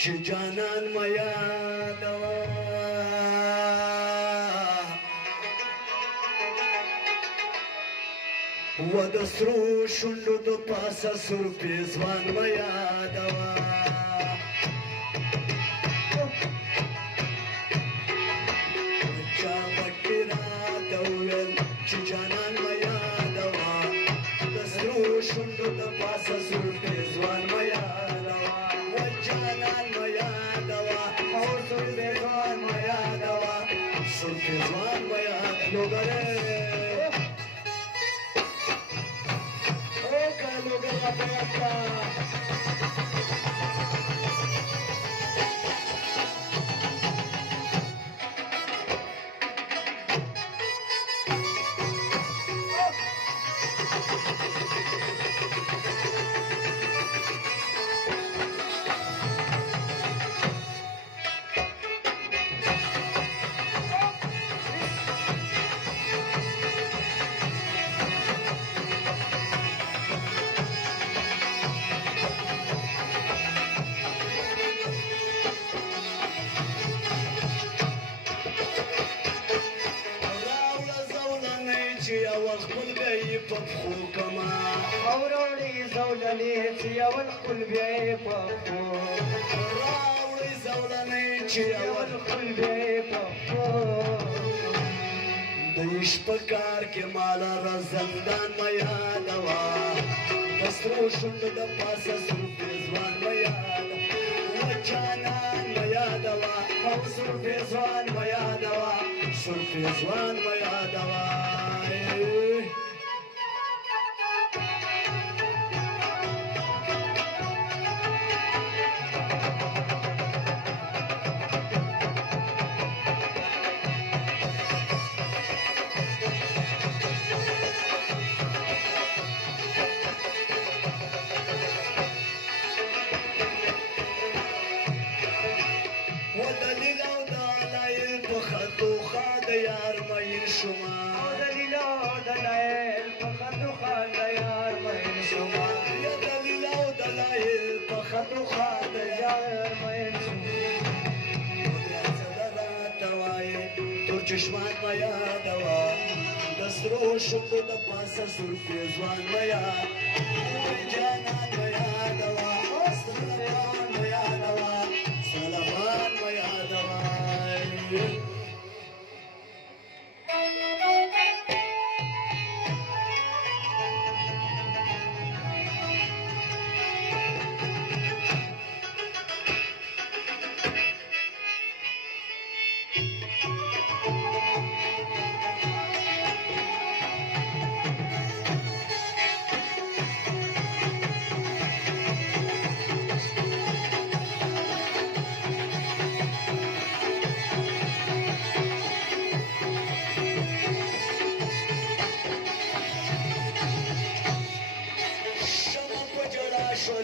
چې جانان مې یادوه و د سرو شونډو د پاسه سرپې ځوان مې یادوه چا پکې راته وویل چې جانان مې یادوه د سرو شونډو د پاسه سرپې ځوان مې یادوه و جانان مې یادوه او سرپې ځوان مې یادوه سرپې ځوان مې یادوه خپل بیا په پښو کما اوروړي زولنې چې اول خپل بیا په پښو راوړي زولنې چې اول خپل بیا په پښو د عشق په کار کې مال را زندان مې یادوه د سرو شونډو د پاسه سرپې ځوان مې یادوه و جانان مې یادوه او سرپې ځوان مې یادوه سرپې ځوان مې یادوه ودلیل او دلایل په خطو خا د یار مین شما دلیل او دلایل په خطو خا د یار مین شما دلیل او دلایل په خطو خا د یار مین شما راته وایي تور چشمان مې یادوه د سرو شونډو د پاسه سرپې ځوان مې یادوه جانان مې یادوه سلمان مې یادوه سلمان مې یادوه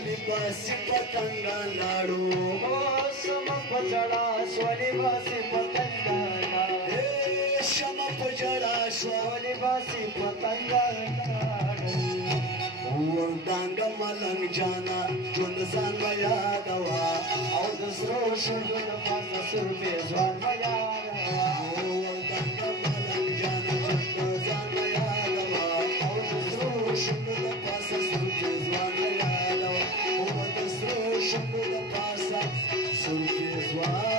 لباسي پتنګان لاړو شمع په جړا شو لباسي پتنګان لاړو شمع په جړا شو لباسي پتنګان لاړو وردانګ ملنګ جانا ژوند ځان مې یادوه او د سرو شونډو د پاسه سرپې ځوان مې یادوه وردانګ ملنګ جانا ژوند ځان مې یادوه او د سرو شونډو د پاسه سرپې ځوان مې یادوه شونډو د پاسه سرپې ځوان